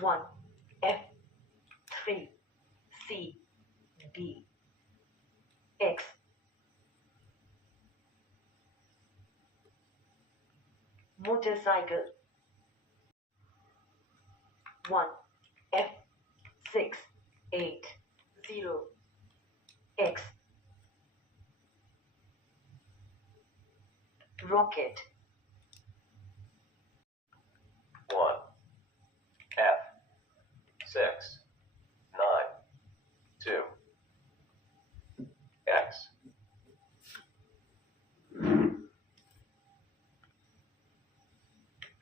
1 F 3 C D X motorcycle 1 F 6 8 0 X rocket 1 F 6 9 2 X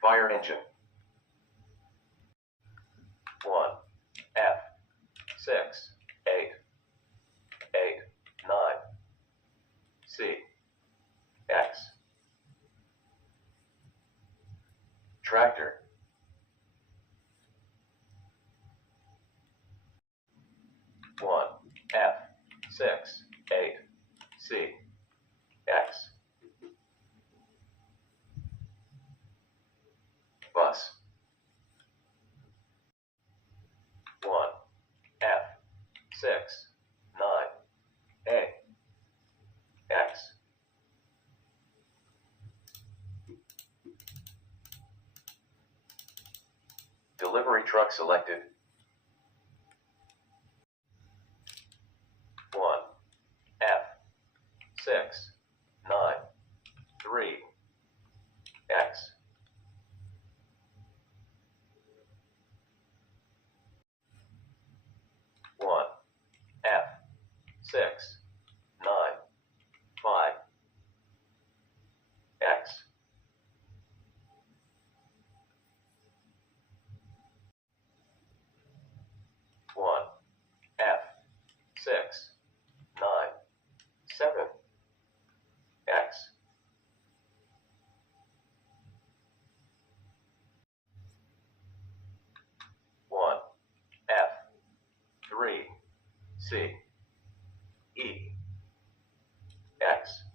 fire engine 1 F 6 8 8 9 C X tractor 1 F 6 8 C X bus 1 F 6 9 A X delivery truck selected 1 F 6 9 3 X 1 F 6 9 5 X 1 F 6 9 7 X 1 F 3 C E X